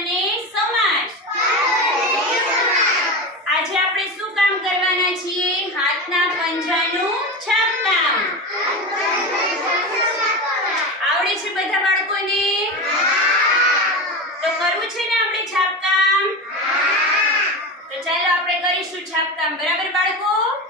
અને સમાસ. આજે આપણે શું કામ કરવાના છીએ? હાથના પંજાનું છાપકામ. આવડે છે બધા બાળકોને? તો કરવું છે ને આપણે છાપકામ? તો ચાલો આપણે કરીશું છાપકામ. બરાબર બાળકો?